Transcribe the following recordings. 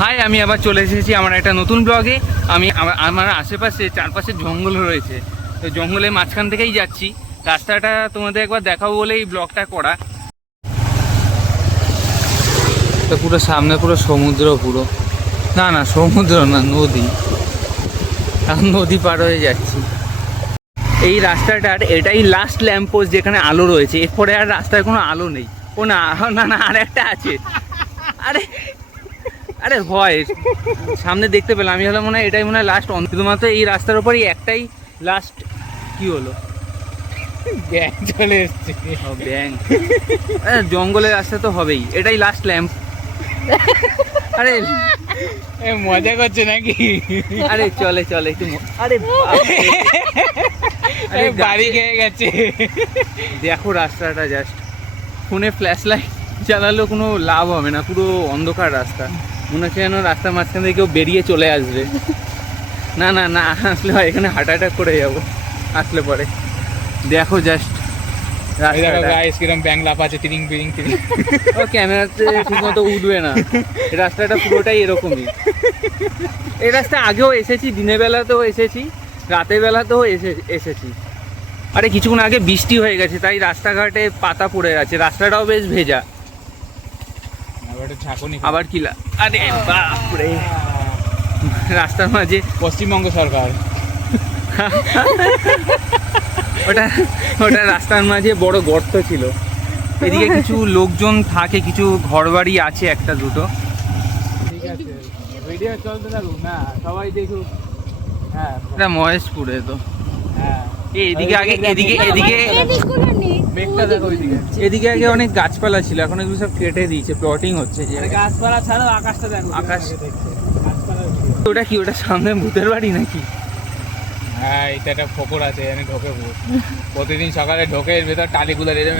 High, আমি আবার চলে এসেছি আমার একটা নতুন ব্লগে। আমার আশেপাশে চারপাশে জঙ্গল রয়েছে, তো জঙ্গলের মাঝখান থেকেই যাচ্ছি। রাস্তাটা তোমাদের একবার দেখাবো বলেই ব্লগটা করা। তো পুরো সামনে পুরো সমুদ্র, পুরো না সমুদ্র না, নদী। এখন নদী পার হয়ে যাচ্ছি। এই রাস্তাটার এটাই লাস্ট ল্যাম্প পোস্ট যেখানে আলো রয়েছে, এরপরে আর রাস্তায় কোনো আলো নেই। ও না না আর একটা আছে। আরে ভয় সামনে দেখতে পেলাম, আমি হলাম মনে হয় এটাই মনে হয় লাস্ট। শুধুমাত্র এই রাস্তার উপরই একটাই লাস্ট। কি হলো? ব্যাং চলে এসছে। ব্যাং? জঙ্গলের রাস্তা তো হবেই, এটাই লাস্ট ল্যাম্প। আরে মজা করছে নাকি? আরে চলে একটু আরে বাড়ি খেয়ে গেছে। দেখো রাস্তাটা, জাস্ট ফোনে ফ্ল্যাশ লাইট চালালেও কোনো লাভ হবে না, পুরো অন্ধকার রাস্তা। মনে হচ্ছে যেন রাস্তার মাঝখান থেকে কেউ বেরিয়ে চলে আসবে। না আসলে হয় এখানে হার্ট অ্যাটাক করে যাবো আসলে পরে। দেখো জাস্ট কিরম ব্যাং লাফাচ্ছে, তিরিং বিরিং তিরিং। ও ক্যামেরাতে ঠিক মতো উঠবে না, রাস্তাটা পুরোটাই এরকমই। এই রাস্তা আগেও এসেছি, দিনের বেলাতেও এসেছি, রাতের বেলাতেও এসেছি। আরে কিছুক্ষণ আগে বৃষ্টি হয়ে গেছে, তাই রাস্তাঘাটে পাতা পড়ে আছে, রাস্তাটাও বেশ ভেজা। আবার কিলা, আরে বাপরে, রাস্তার মাঝে পশ্চিমবঙ্গ সরকার। ওটা রাস্তার মাঝে বড় গর্ত ছিল। এদিকে কিছু লোকজন থাকে, কিছু ঘরবাড়ি আছে একটা দুটো। ঠিক আছে, ভিডিও চলতে থাকুক না, সবাই দেখুক। হ্যাঁ, এটা মহেশপুরে তো। হ্যাঁ এদিকে এদিকে আগে অনেক গাছপালা ছিল, এখন এগুলো সব কেটে দিয়েছে, প্লটিং হচ্ছে। যে গাছপালা ছাড়াও আকাশটা দেখো, আকাশ। ওটা কি, ওটা সামনে ভূতের বাড়ি নাকি? হ্যাঁ, এটা একটা পুকুর আছে, আমি ঢোকে প্রতিদিন সকালে ঢোকে, এর ভেতর টালিগুলো রেজে।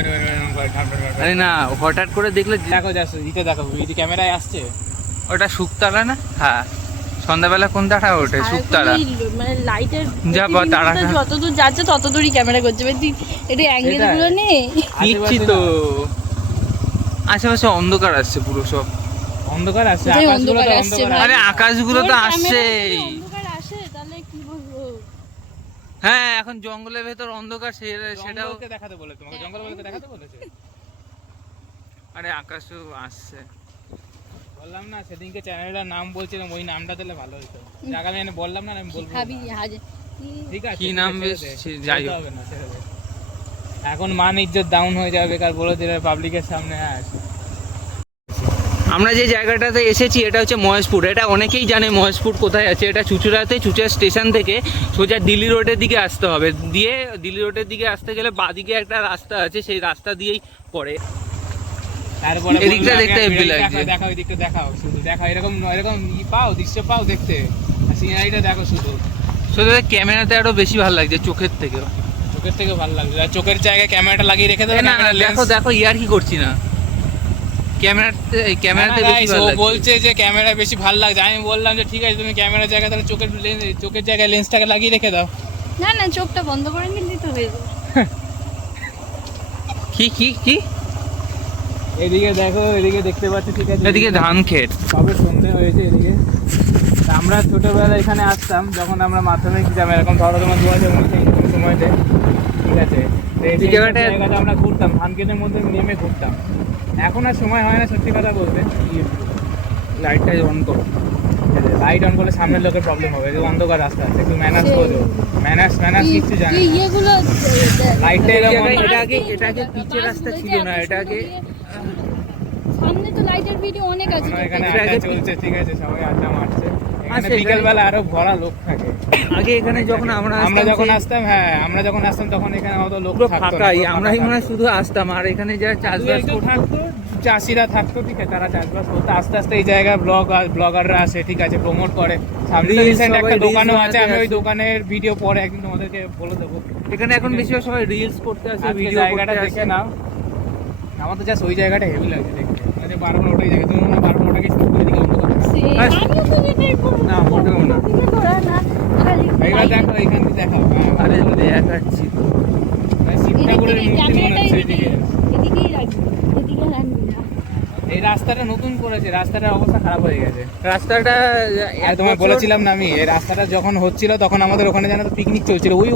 আরে না, হঠাৎ করে দেখলে দেখো যাচ্ছে, দিতে দেখো, ক্যামেরায় আসছে। ওটা শুকতারা না? হ্যাঁ, সন্ধ্যাবেলা কোন তারা ওঠে? শুকতারা, মানে লাইটের যা বা তারা যতদূর যাচ্ছে ততদূরই ক্যামেরা করছে। এটা অ্যাঙ্গেল গুলো নেই, দিচ্ছি তো। আশেপাশে অন্ধকার আসছে, পুরো সব অন্ধকার আসছে। আরে আকাশগুলো তো আসছেই। তাহলে কি বলবো? হ্যাঁ, এখন জঙ্গলের ভেতর অন্ধকার, সেটাও দেখাতে বলে তোমাকে, জঙ্গলকে দেখাতে বলেছে। আরে আকাশও আসছে। বললাম না সেদিনকে চ্যানেলটার নাম বলছিলাম, ওই নামটা দিলে ভালো হতো। জায়গা আমি বললাম না, আমি বলবো। ঠিক আছে, কি নাম? বেশ, যাই হবে না, এখন মান ইজ্জত ডাউন হয়ে যাবে বেকার বলে দিলে পাবলিকের সামনে। হ্যাঁ, আমরা যে জায়গাটাতে এসেছি এটা হচ্ছে মহেশপুর। এটা অনেকেই জানে মহেশপুর কোথায় আছে। এটা চুঁচুড়া স্টেশন থেকে সোজা দিল্লি রোডের দিকে আসতে হবে। দিয়ে দিল্লি রোডের দিকে আসতে গেলে বাঁদিকে একটা রাস্তা আছে, সেই রাস্তা দিয়েই পড়ে। তারপরে এদিকটা দেখতে হেব্বি লাগছে। দেখাও, এদিকটা দেখাও, শুধু দেখাও, এরকম পাও দৃশ্য পাও দেখতে, সিনারিটা দেখো শুধু। ক্যামেরাতে আরো বেশি ভালো লাগছে চোখের থেকেও ভালো লাগছে। আর চোখের জায়গায় ক্যামেরাটা লাগিয়ে রেখে দেবে না। দেখো ইয়ার কি করছি না, ক্যামেরাতে বেশি ভালো লাগছে। বলছে যে ক্যামেরা বেশি ভালো লাগছে, আমি বললাম যে ঠিক আছে, তুমি ক্যামেরার জায়গায় তাহলে চোখের জায়গায় লেন্সটাকে লাগিয়ে রেখে দাও। না চোখটা বন্ধ করে নিলেই তো হয়ে যাবে। কি এদিকে দেখো, এদিকে দেখতে পাচ্ছি, ঠিক আছে, এদিকে ধান ক্ষেত। সবে সন্ধে হয়েছে এদিকে। আমরা ছোটবেলায় এখানে আসতাম যখন আমরা মাধ্যমিক দিতাম, এরকম ধরো তোমার 2019 সময়তে, ঠিক আছে। এই জায়গাটা আমরা ঘুরতাম, ধান ক্ষেতের মধ্যে নেমে ঘুরতাম। এখন আর সময় হয় না, সত্যি কথা বলতে। লাইটটা অন করো, লাইট অন করলে সামনের লোকের প্রবলেম হবে, যে অন্ধকার রাস্তা আছে, একটু ম্যানার্স বোঝো। ম্যানার্স কিছু জানে না। এইগুলো লাইটটা এটা আগে পিচের রাস্তা ছিল না, এটা আগে সামনে তো লাইটের ভিডিও অনেক আছে। এখানে আড্ডা চলছে, ঠিক আছে, সবাই আড্ডা মারছে। এখানে বিকেলবেলা আরো ভরা লোক থাকে। আগে এখানে যখন আমরা যখন আসতাম, হ্যাঁ, আমরা যখন আসতাম তখন এখানে অত লোক থাকতো না, আমরাই মনে শুধু আসতাম। আর এখানে যারা চাষবাস থাকতো, চাষিরা থাকতো, ঠিক আছে, তারা চাষবাস করতো। আস্তে আস্তে এই জায়গায় ব্লগাররা আসে, ঠিক আছে, প্রমোট করে। সামনে রিসেন্ট একটা দোকানও আছে, আমি ওই দোকানের ভিডিও পরে একদিন তোমাদেরকে বলে দেবো। এখানে এখন বেশিরভাগ সবাই রিলস করতে আসে, ভিডিও জায়গাটা দেখে নাও। আমার তো জাস্ট ওই জায়গাটা হেভি লাগে দেখতে, মানে বারবার ওটাই জায়গা। তুমি মনে বারবার ওটাকে শুরু করে দিকে অন্ধকার না, মোটেও না। এইবার দেখো, এইখান থেকে দেখাও। আরে দেখাচ্ছি তো, শিব ঠাকুরের মূর্তি মনে হচ্ছে এদিকে। এদিকেই রাখবি, এদিকে রাখবি না। এই রাস্তা রাস্তাটা নতুন করেছে, রাস্তাটার অবস্থা খারাপ হয়ে গেছে। রাস্তাটা আর তোমায় বলেছিলাম না আমি, এই রাস্তাটা যখন হচ্ছিল তখন আমাদের ওখানে জানো তো পিকনিক চলছিল, ওই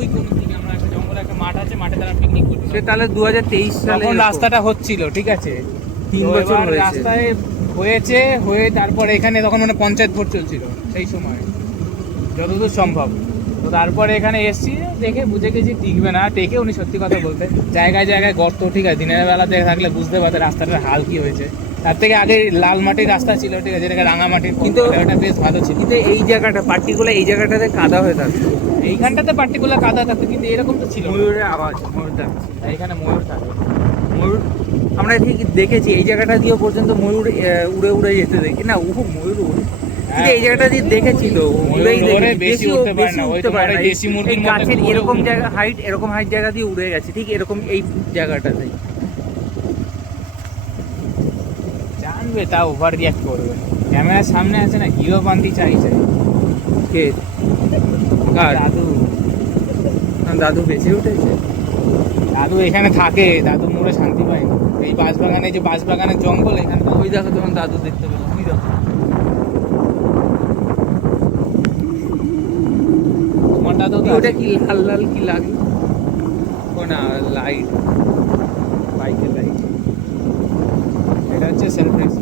ওই কোন দিকে আমরা একটা জঙ্গলে একটা মাঠ আছে, মাঠে তারা পিকনিক করছিল। সে তাহলে 2023 সালে তখন রাস্তাটা হচ্ছিল, ঠিক আছে, 3 তো বছর এবার হয়েছে। রাস্তায় হয়েছে, হয়ে তারপর এখানে তখন মানে পঞ্চায়েত ভোট চলছিল সেই সময় যতদূর সম্ভব। তো তারপরে এখানে এসছি, দেখে বুঝে গেছি টিকবে না, টেকে উনি সত্যি কথা বলতে জায়গায় জায়গায় গর্ত, ঠিক আছে, দিনের বেলাতে থাকলে বুঝতে পারতে রাস্তাটার হাল কি হয়েছে। তার থেকে আগে লাল মাটির রাস্তা ছিল, ঠিক আছে, যেটাকে রাঙা মাটির, কিন্তু কিন্তু এটা বেশ ভালো ছিল। কিন্তু এই জায়গাটা পার্টিকুলার এই জায়গাটাতে কাদা হয়ে থাকতো, এইখানটাতে পার্টিকুলার কাদা থাকতো, কিন্তু এরকম তো ছিল না। ময়ূরের আওয়াজ, ময়ূর ডাকছে। এখানে ময়ূর থাকে, ময়ূর আমরা ঠিক দেখেছি, এই জায়গাটা দিয়ে পর্যন্ত ময়ূর উড়ে উড়ে যেতে দেখি না, ময়ূর উড়ে, কিন্তু এই জায়গাটা দিয়ে দেখেছি তো উড়েই ময়ূর ওরে দেখেছি, বেশি উঠতে পারে না, ওই উঠতে পারে তোমার না। এই দেশি মুরগির এই মতো গাছের ঘুরে এরকম উঠে। জায়গা হাইট, এরকম হাইট জায়গা দিয়ে উড়ে গেছে, ঠিক এরকম এই জায়গাটাতে। জানবে তা ওভার রিয়াক্ট করবে, ক্যামেরার সামনে আছে না, হিরো বান্তি চাইছে। কে কার? দাদু, দাদু বেঁচে উঠেছে? দাদু এখানে থাকে, দাদু মোড়ে শান্তি পায় না। এই বাঁশবাগানে, যে বাঁশবাগানের জঙ্গল, এখানে ওই দেখো তোমার দাদু দেখতে পেলাম, ওই দেখো। তোমার দাদু তো ওটা আছে। কি লাল লাল কি লাগে? ও না, লাইট, বাইকের লাইট। এটা হচ্ছে সেলফ রেস।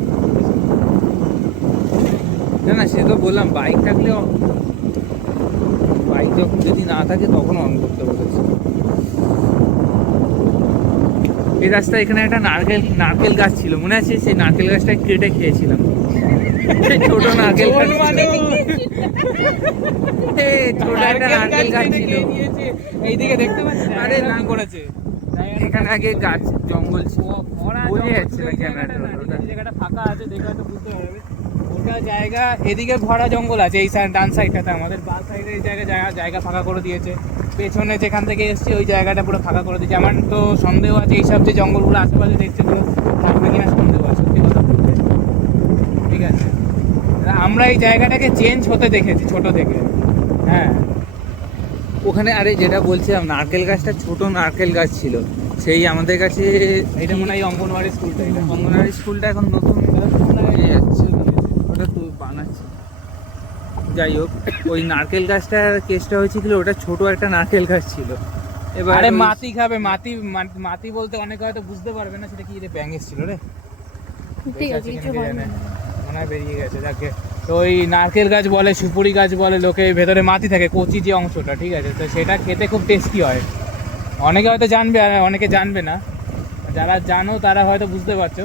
না না, সে তো বললাম বাইক থাকলে বাইক যখন যদি না থাকে তখন অন করতে বলেছে। এই রাস্তা এখানে একটা নারকেল গাছ ছিল, মনে আছে? সেই নারকেল গাছটা কেটে খেয়েছিলাম, ছোট নারকেল গাছ ছিল। ছোট একটা নারকেল গাছ ছিল। এইদিকে দেখতে পাচ্ছি, আরে আরে না, না করেছে এখানে আগে গাছ জঙ্গল ছিল, বোঝা যাচ্ছে না ক্যামেরাটা। জায়গাটা ফাঁকা আছে, দেখে হয়তো বুঝতে পারবে। ওটা জায়গা, এদিকে ভরা জঙ্গল আছে, এই সাইড ডান সাইডটাতে, আমাদের বাঁ সাইডে এই জায়গা ফাঁকা করে দিয়েছে। পেছনে যেখান থেকে এসেছি ওই জায়গাটা পুরো ফাঁকা করে দিয়েছে। আমার তো সন্দেহ আছে এইসব যে জঙ্গলগুলো আশেপাশে দেখছে পুরো থাকবে কিনা, সন্দেহ আছে সত্যি কথা বলতে, ঠিক আছে। আমরা এই জায়গাটাকে চেঞ্জ হতে দেখেছি ছোট থেকে, হ্যাঁ। ওখানে আরে যেটা বলছিলাম, নারকেল গাছটা ছোট নারকেল গাছ ছিল, সেই আমাদের কাছে। এটা মনে হয় এই অঙ্গনওয়াড়ি স্কুলটা, এটা অঙ্গনওয়াড়ি স্কুলটা এখন নতুন হয়ে যাচ্ছে, ওটা তো বানাচ্ছে। যাই হোক, ওই নারকেল গাছটার কেসটা হয়েছিল, ওটা ছোট একটা নারকেল গাছ ছিল। এবার আরে ওই- মাটি খাবে, মাটি বলতে অনেকে হয়তো বুঝতে পারবে না সেটা কি রে, ব্যাঙ এসেছিল রে, ঠিক আছে, কিছু হয় না। মনে হয় বেরিয়ে গেছে, যাকে। তো ওই নারকেল গাছ বলে, সুপুরি গাছ বলে, লোকে ভেতরে মাটি থাকে, কচি যে অংশটা, ঠিক আছে, তো সেটা খেতে খুব টেস্টি হয়। অনেকে হয়তো জানবে আর অনেকে জানবে না, যারা জানো তারা হয়তো বুঝতে পারছো।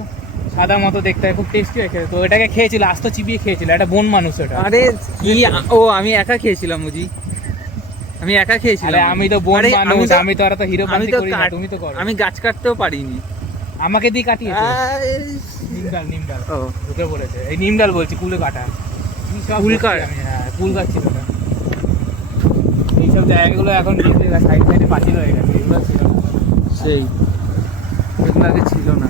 সাদা মতো দেখতে হয়, খুব টেস্টি হয় খেতে। তো এটাকে খেয়েছিল, আস্ত চিবিয়ে খেয়েছিল, একটা বন মানুষ ওটা। আরে কি, আমি একা খেয়েছিলাম বুঝি, আমি একা খেয়েছিলাম। আরে আমি তো বন আরে মানুষ, আমি তো আর তো হিরো আমি বান্তি তো করি না, তুমি তো করো। আমি গাছ কাটতেও পারিনি। আমাকে দিয়ে কাটিয়েছে আরে, নিমডাল ও ঢুকে পড়েছে, এই নিমডাল বলছি, কুলে কাটা। কি সব কুল করছি কাট? আমি, হ্যাঁ, কুল গাছ ছিল না। এইসব জায়গাগুলো এখন সাইড সাইডে পাঁচিল হয়ে গেছে, এগুলো ছিল না। সেই এগুলো আগে ছিল না।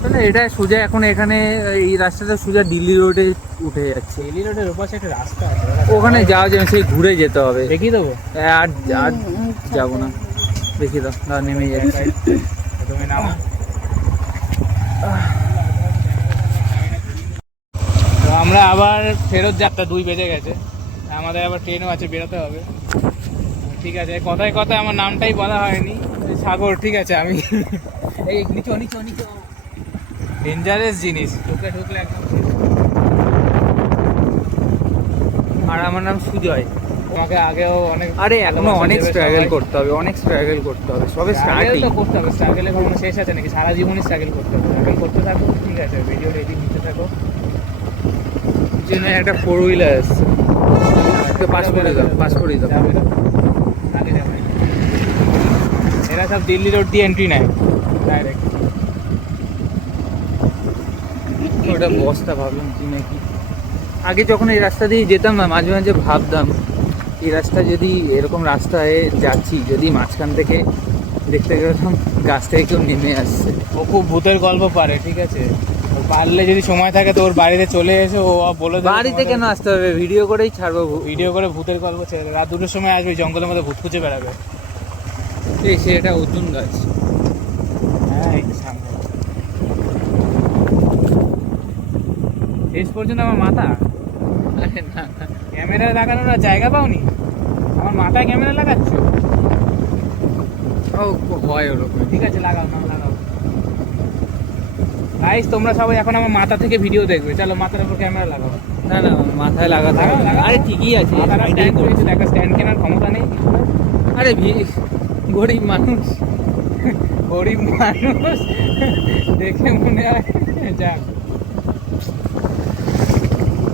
তাহলে এটা সোজা এখন এখানে এই রাস্তাটা সোজা দিল্লি রোডে উঠে যাচ্ছে। বেলি রোডের ওপাশে একটা রাস্তা আছে, ওখানে যাওয়া যাবে, সেই ঘুরে যেতে হবে। দেখিয়ে দেবো। আর আর যাবো না, দেখি দাও, নেমে যাচ্ছি। তুমি নামো। তো আমরা আবার ফেরত যাত্রা, 2 বেজে গেছে, আমাদের আবার ট্রেনও আছে, বেরোতে হবে। ঠিক আছে, কথায় কথায় আমার নামটাই বলা হয়নি, সাগর, ঠিক আছে। আমি এই নিচো ডেঞ্জারাস জিনিস, ঢুকলে একদম শেষ। আর আমার নাম সুজয়। তোমাকে আগেও অনেক, আরে এখনো অনেক দেবে স্ট্রাগল সবাই। করতে হবে, অনেক স্ট্রাগল করতে হবে, সবে স্ট্রাগল স্টার্টিং। তো করতে হবে, স্ট্রাগলের কোনো শেষ আছে নাকি? সারা জীবনই স্ট্রাগল করতে হবে, স্ট্রাগল করতে থাকো, ঠিক আছে, ভিডিও রেডি নিতে থাকো। জন্য একটা 4 হুইলার আছে, পাস করে দাও, পাস করে দাও। যাবে না, আগে যাবে। এরা সব দিল্লি রোড দিয়ে এন্ট্রি নেয় ডাইরেক্ট। ওটা বস্তা ভাবলাম কি নাকি। আগে যখন এই রাস্তা দিয়ে যেতাম না, মাঝে মাঝে ভাবতাম এই রাস্তা যদি এরকম রাস্তায় যাচ্ছি, যদি মাঝখান থেকে দেখতে গেলাম গাছ থেকে কেউ নেমে আসছে। ও খুব ভূতের গল্প পারে, ঠিক আছে, ও পারলে যদি সময় থাকে তো ওর বাড়িতে চলে এসে ও বলে দেবে। বাড়িতে কেন আসতে হবে, ভিডিও করেই ছাড়বো। ভিডিও করে ভূতের গল্প ছেড়ে দেবে। রাত 2টোর সময় আসবে, জঙ্গলের মধ্যে ভূত খুঁজে বেড়াবে। এই সে এটা অর্জুন গাছ। হ্যাঁ, এই সামনে শেষ পর্যন্ত আমার মাথা আরে না না। ক্যামেরা লাগানোর আর জায়গা পাওনি, আমার মাথায় ক্যামেরা লাগাচ্ছ। ও হয় ওরকম। ঠিক আছে, লাগাও না লাগাও। গাইস তোমরা সবাই এখন আমার মাথা থেকে ভিডিও দেখবে, চলো মাথার উপর ক্যামেরা লাগাও। না না মাথায় লাগাতে হবে না। আরে ঠিকই আছে, মাথাটা সাইডেই স্ট্যান্ড করছি। করেছে, দেখো স্ট্যান্ড কেনার ক্ষমতা নেই। আরে গরিব মানুষ। গরিব মানুষ দেখে মনে হয় যাক।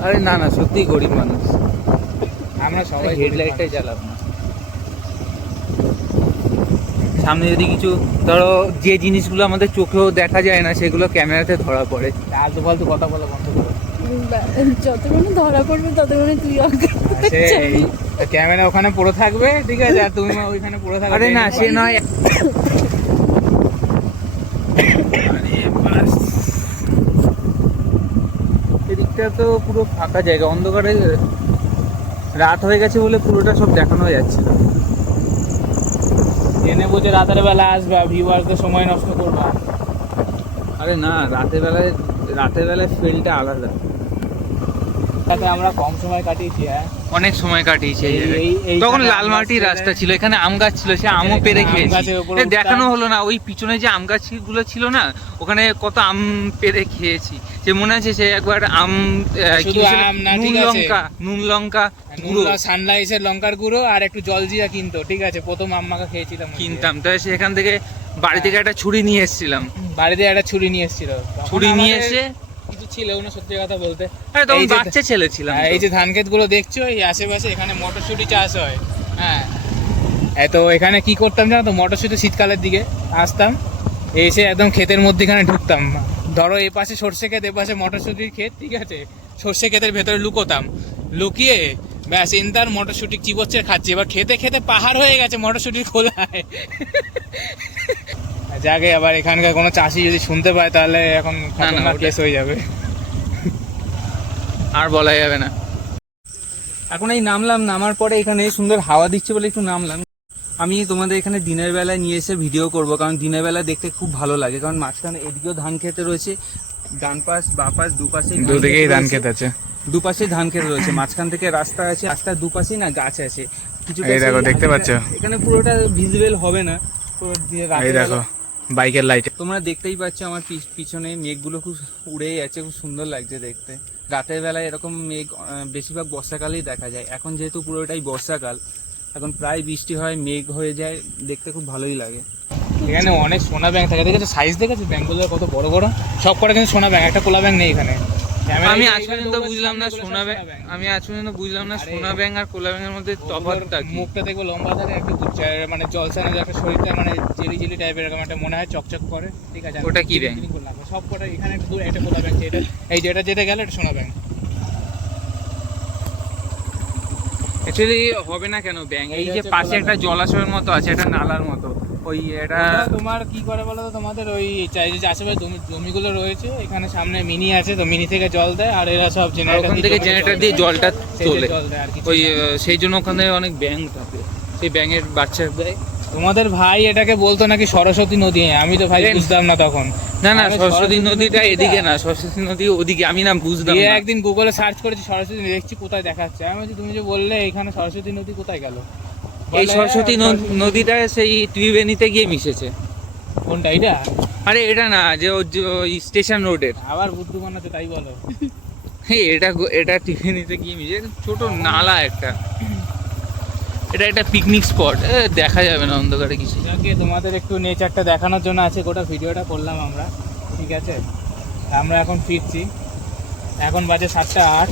আরে না না সত্যি গরিব মানুষ। আমরা সবাই হেডলাইটটাই চালাবো না। সামনে যদি কিছু ধরো যে জিনিসগুলো আমাদের চোখেও দেখা যায় না সেগুলো ক্যামেরাতে ধরা পড়ে। আলতু ফালতু কথা বলা বন্ধ করো। যতক্ষণ ধরা পড়বে ততক্ষণ তুই অজ্ঞান হয়ে যাবি। ক্যামেরা ওখানে পড়ে থাকবে, ঠিক আছে, আর তুমি ওইখানে পড়ে থাকবে। আরে না সে নয়। আরে বাস। এদিকটা তো পুরো ফাঁকা জায়গা, অন্ধকারে রাত হয়ে গেছে বলে পুরোটা সব দেখানো যাচ্ছে না। জেনে বুঝে রাতের বেলা আসবে, ভিউয়ারকে সময় নষ্ট করবা। আরে না রাতের বেলায় ফিলটা আলাদা। তাতে আমরা কম সময় কাটিয়েছি। হ্যাঁ, অনেক সময় কাটিয়েছে এই জায়গায়। এই তখন এইখানে লাল আম মাটির গাছ রাস্তা ছিল। ছিল, এখানে আম গাছ ছিল, সে আমও পেরে আম খেয়েছি। গাছের উপরে এ উঠতাম। দেখানো হলো না, ওই পিছনে যে আম গাছগুলো ছিল না, ওখানে কত আম পেরে খেয়েছি। যে মনে আছে সে একবার আম কি শুধু ছিল? আম না, নুন ঠিক আছে। লঙ্কা গুঁড়ো সানরাইজের লঙ্কার গুঁড়ো আর একটু জলজিরা কিনতো, ঠিক আছে, প্রথম আম মাখা খেয়েছিলাম ওই যে। কিনতাম। তো সেখান থেকে বাড়ি থেকে একটা ছুরি নিয়ে এসেছিলাম। বাড়িতে একটা ছুরি নিয়ে এসেছিল, ছুরি নিয়ে এসে কিছু ছিল না সত্যি কথা বলতে। আরে তখন এই যে- বাচ্চা ছেলে ছিলাম। এই যে ধান ক্ষেত গুলো দেখছো, এই আশেপাশে এখানে মটরশুঁটি চাষ হয়। হ্যাঁ, তো এখানে কি করতাম জানো তো, মটরশুঁটি শীতকালের দিকে আসতাম, এসে একদম ক্ষেতের মধ্যেখানে ঢুকতাম। ধরো এ পাশে সর্ষে ক্ষেত, এ পাশে মটরশুঁটির ক্ষেত, ঠিক আছে, সর্ষে ক্ষেতের ভেতরে লুকোতাম, লুকিয়ে ব্যাস ইন্টার মটরশুঁটি চিবোচ্ছে খাচ্ছি। এবার খেতে খেতে পাহাড় হয়ে গেছে মটরশুঁটির খোলায়। যাকে আবার এখানকার কোনো চাষি যদি শুনতে পায় তাহলে এখন খতরনাক ওটা- কেস হয়ে যাবে। আর বলা যাবে না। এখন এই নামার পরে এখানে সুন্দর হাওয়া দিচ্ছে বলে একটু নামলাম। আমি তোমাদের এখানে দিনের বেলায় নিয়ে এসে ভিডিও করব, কারণ দিনের বেলা দেখতে খুব ভালো লাগে। কারণ মাঝখানে এদিকেও ধান খেতে রয়েছে, ডান পাশ বা পাশ দুপাশে দুদিকেই ধান ক্ষেত আছে। দুপাশে ধান খেতে রয়েছে, মাঝখান থেকে রাস্তা আছে, রাস্তার দুপাশেই না গাছ আছে। কিছুটা এই দেখো, সেই দেখতে আগেটা- পাচ্ছো? এখানে পুরোটা ভিজিবল হবে না, পুরো রাতের এই দেখো বেলা- বাইকের লাইট। তোমরা দেখতেই পাচ্ছ আমার পিছনে মেঘগুলো খুব উড়েই যাচ্ছে, খুব সুন্দর লাগছে দেখতে। রাতের বেলায় এরকম মেঘ বেশিরভাগ বর্ষাকালেই দেখা যায়। এখন যেহেতু পুরোটাই বর্ষাকাল, এখন প্রায় বৃষ্টি হয়, মেঘ হয়ে যায়, দেখতে খুব ভালোই লাগে। এখানে অনেক সোনা ব্যাংক থাকে, দেখেছো সাইজ দেখেছো ব্যাংকগুলো কত বড় বড়, সব কটা কিন্তু সোনা ব্যাংক, একটা কোলা ব্যাংক নেই এখানে। আমি আজ পর্যন্ত বুঝলাম না সোনা ব্যাংক, সোনা ব্যাংক আর কোলা ব্যাংকের মধ্যে তফাৎটা কি। মুখটা দেখবো লম্বা থাকে, একটু মানে জলসা না, একটা শরীরটা মানে জেলি জেলি টাইপের এরকম একটা মনে হয়, চকচক করে, ঠিক আছে। ওটা কি ব্যাংক? সব কটা এখানে একটু দূর একটা কোলা ব্যাংক, এটা এই যেটা যেতে গেলে এটা সোনা ব্যাংক। অ্যাকচুয়ালি হবে না কেন ব্যাংক? এই যে পাশে একটা জলাশয়ের মতো আছে, একটা নালার মতো, ওই এটা ওটা তোমার কি করে বলো তো, তোমাদের ওই যে আশেপাশে জমিগুলো রয়েছে, এখানে সামনে মিনি আছে, তো মিনি থেকে জল দেয়, আর এরা সব আর ওখান থেকে জেনারেটর দিয়ে জলটা তোলে। জল দেয় আর কিছু ওই না। সেই জন্য ওখানে অনেক ব্যাংক থাকে, সেই ব্যাংকের বাচ্চা দেয়। তোমাদের ভাই এটাকে বলতো নাকি সরস্বতী নদী, আমি তো ভাই বুঝতাম না তখন। না না, আমি সরস্বতী নদীটা এদিকে না, সরস্বতী নদী ওদিকে, আমি না বুঝতাম দিয়ে না। একদিন গুগলে সার্চ করেছি সরস্বতী নদী, দেখছি কোথায় দেখাচ্ছে। আমি বলছি তুমি যে বললে এখানে সরস্বতী নদী কোথায় গেল? এই বলে, সরস্বতী নদীটা সেই ত্রিবেণীতে গিয়ে মিশেছে। কোনটা এটা? আরে এটা না, যে ওই স্টেশন রোডের, আবার বুদ্ধু বানাতে, তাই বলো। এটা ত্রিবেণীতে গিয়ে মিশে, ছোট নালা একটা। এটা একটা পিকনিক স্পট, দেখা যাবে না অন্ধকারে কিছু। যাকে তোমাদের একটু নেচারটা দেখানোর জন্য আছে গোটা ভিডিওটা করলাম আমরা, ঠিক আছে। আমরা এখন ফিরছি, এখন বাজে 7:08।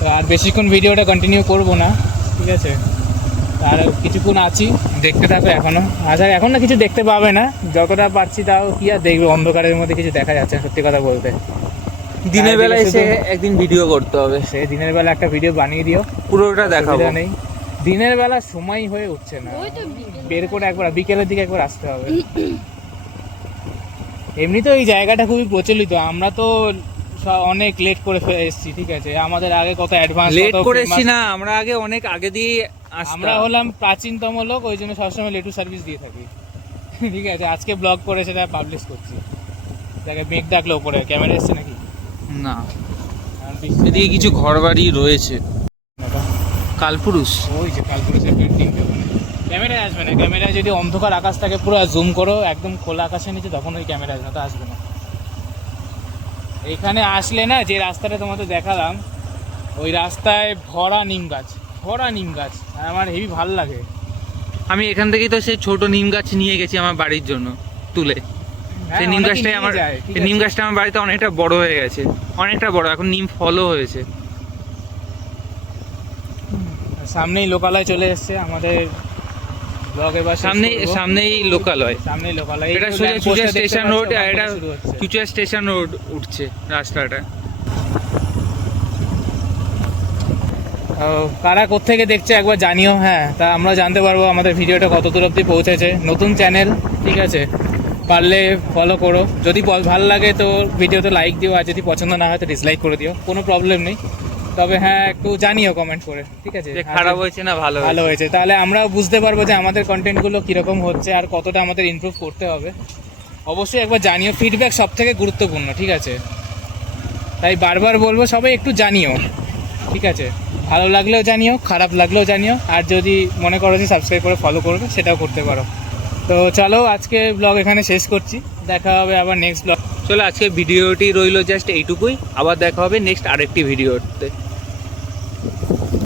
তো আর বেশিক্ষণ ভিডিওটা কন্টিনিউ করব না, ঠিক আছে। আর কিছুক্ষণ আছি, দেখতে থাকো এখনো। আচ্ছা, এখন না কিছু দেখতে পাবে না, যতটা পারছি তাও কি আর দেখবে, অন্ধকারের মধ্যে কিছু দেখা যাচ্ছে না, সত্যি কথা বলতে। দিনের বেলা শুধু- এসে একদিন ভিডিও করতে হবে, সেই দিনের বেলা একটা ভিডিও বানিয়ে দিও, পুরোটা দেখাবো। অসুবিধা নেই। দিনের বেলা সময় হয়ে উঠছে না, ওই তো বিকেল। বের করে একবার বিকেলের দিকে একবার আসতে হবে। এমনি তো এই জায়গাটা খুবই প্রচলিত, আমরা তো অনেক লেট করে এসেছি, ঠিক আছে। আমাদের আগে কত অ্যাডভান্স, লেট করেছি না, আমরা আগে অনেক আগে দিয়ে আমরা হলাম প্রাচীনতম লোক, ওই জন্য সবসময় লেটু সার্ভিস দিয়ে থাকি, ঠিক আছে। আজকে ব্লগ করে সেটা পাবলিশ করছি। দেখে মেঘ ডাকলো উপরে, ক্যামেরা এসছে নাকি? না, আর বৃষ্টি এদিকে কিছু ঘরবাড়ি রয়েছে। বাবা, কালপুরুষ। ওই যে কালপুরুষের পেন্টিং। ক্যামেরায় আসবে না, ক্যামেরায় যদি অন্ধকার আকাশ থাকে পুরো জুম করো একদম খোলা আকাশের নিচে, তখন ওই ক্যামেরা আসবে, তো আসবে না। এখানে আসলে না, যে রাস্তাটা তোমাদের দেখালাম ওই রাস্তায় ভরা নিম গাছ, ভরা নিম গাছ, আর আমার হেভি ভাল লাগে। আমি এখান থেকেই তো সেই ছোট নিম গাছ নিয়ে গেছি আমার বাড়ির জন্য তুলে। হ্যাঁ, সেই নিম অনেকে গাছটাই নিয়ে আমার যায়, ঠিক এই নিম আছে। গাছটা আমার বাড়িতে অনেকটা বড় হয়ে গেছে, অনেকটা বড়, এখন নিম ফলও হয়েছে। সামনেই লোকালয় চলে এসছে আমাদের ব্লগ, এবার শেষ সামনেই করবো। সামনেই লোকালয়। সামনেই লোকালয়, এটা এই যে সোজা ল্যাম্প চুচুড়া পোস্টটা দেখতে স্টেশন পাচ্ছ, রোড, ওখান এটা থেকে শুরু হচ্ছে। চুচুড়া স্টেশন রোড উঠছে রাস্তাটা। কারা কোত্থেকে দেখছে একবার জানিও। হ্যাঁ, তা আমরা জানতে পারবো আমাদের ভিডিওটা কত দূর অবধি পৌঁছেছে। নতুন চ্যানেল, ঠিক আছে, পারলে ফলো করো। যদি ভালো লাগে তো ভিডিওতে লাইক দিও, আর যদি পছন্দ না হয় তো ডিসলাইক করে দিও, কোনো প্রবলেম নেই। তবে হ্যাঁ, একটু জানিও কমেন্ট করে, ঠিক আছে, যে খারাপ হয়েছে না ভালো ভালো হয়েছে, তাহলে আমরাও বুঝতে পারবো যে আমাদের কন্টেন্টগুলো কীরকম হচ্ছে আর কতটা আমাদের ইমপ্রুভ করতে হবে। অবশ্যই একবার জানিও, ফিডব্যাক সব থেকে গুরুত্বপূর্ণ, ঠিক আছে। তাই বারবার বলবো সবাই একটু জানিও, ঠিক আছে। ভালো লাগলেও জানিও, খারাপ লাগলেও জানিও, আর যদি মনে করো যে সাবস্ক্রাইব করে ফলো করবে সেটাও করতে পারো। তো চলো, আজকে ব্লগ এখানে শেষ করছি, দেখা হবে আবার নেক্সট ব্লগ। চলো, আজকে ভিডিওটি রইলো জাস্ট এইটুকুই, আবার দেখা হবে নেক্সট আরেকটি ভিডিওতে।